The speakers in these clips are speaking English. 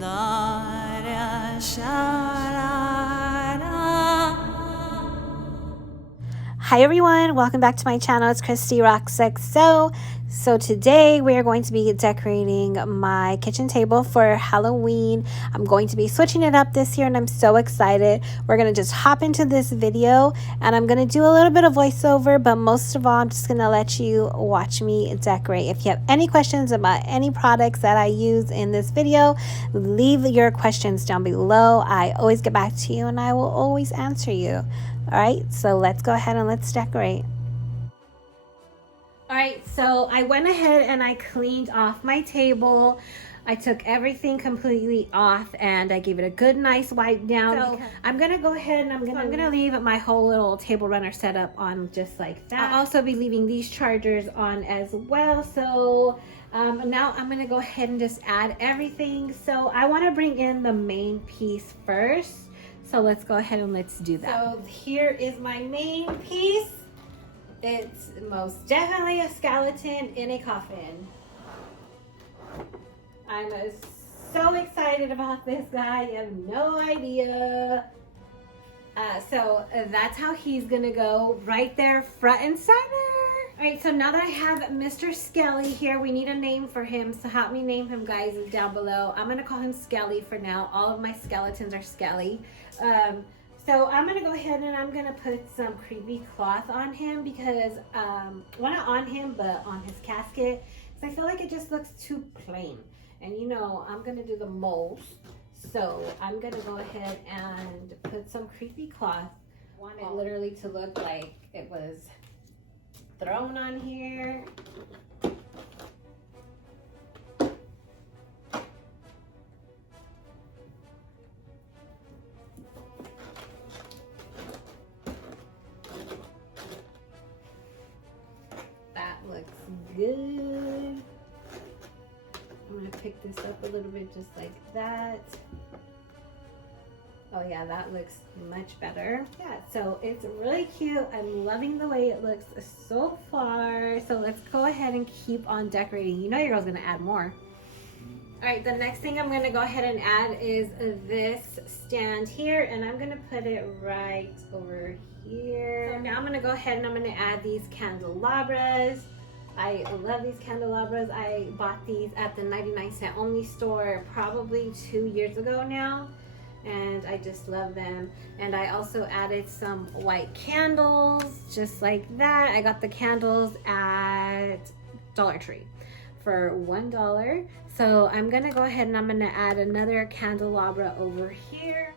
Hi everyone, welcome back to my channel. It's ChristyRocksXO. So today we are going to be decorating my kitchen table for Halloween. I'm going to be switching it up this year and I'm so excited. We're going to just hop into this video and I'm going to do a little bit of voiceover, but most of all I'm just going to let you watch me decorate. If you have any questions about any products that I use in this video, leave your questions down below. I always get back to you and I will always answer you. All right, so let's go ahead and let's decorate. All right, so I went ahead and I cleaned off my table. I took everything completely off and I gave it a good nice wipe down. So I'm gonna go ahead and I'm gonna leave my whole little table runner set up on just like that. I'll also be leaving these chargers on as well. So now I'm gonna go ahead and just add everything. So I wanna bring in the main piece first. So let's go ahead and let's do that. So here is my main piece. It's most definitely a skeleton in a coffin. I'm so excited about this guy. You have no idea. So that's how he's gonna go right there, front and center. All right, so now that I have Mr. Skelly here, we need a name for him. So help me name him, guys, down below. I'm gonna call him Skelly for now. All of my skeletons are Skelly. So I'm gonna go ahead and I'm gonna put some creepy cloth on him because, well, not on him, but on his casket. Because I feel like it just looks too plain. And you know, I'm gonna do the most. So I'm gonna go ahead and put some creepy cloth. I want it literally to look like it was thrown on here. That looks good. I'm gonna pick this up a little bit just like that. Oh yeah, that looks much better. Yeah, so it's really cute. I'm loving the way it looks so far. So let's go ahead and keep on decorating. You know your girl's gonna add more. All right, the next thing I'm gonna go ahead and add is this stand here, and I'm gonna put it right over here. So now I'm gonna go ahead and I'm gonna add these candelabras. I love these candelabras. I bought these at the 99-cent only store probably 2 years ago now. And I just love them. And I also added some white candles just like that. I got the candles at Dollar Tree for $1. So I'm gonna go ahead and I'm gonna add another candelabra over here.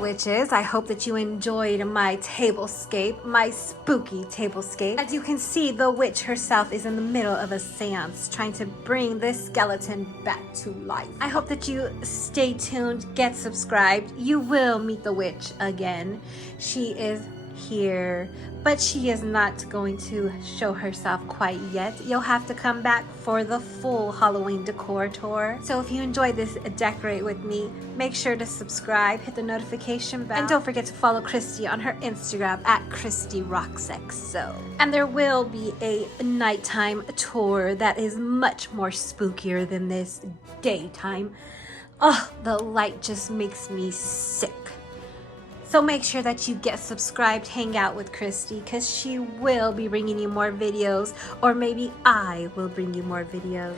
Witches, I hope that you enjoyed my tablescape, my spooky tablescape. As you can see, the witch herself is in the middle of a seance trying to bring this skeleton back to life. I hope that you stay tuned, get subscribed. You will meet the witch again. She is here, but she is not going to show herself quite yet. You'll have to come back for the full Halloween decor tour. So if you enjoyed this decorate with me, make sure to subscribe, hit the notification bell, and don't forget to follow Christy on her Instagram at ChristyRocksXO. And there will be a nighttime tour that is much more spookier than this daytime. Oh, the light just makes me sick. So make sure that you get subscribed, hang out with Christy, because she will be bringing you more videos, or maybe I will bring you more videos.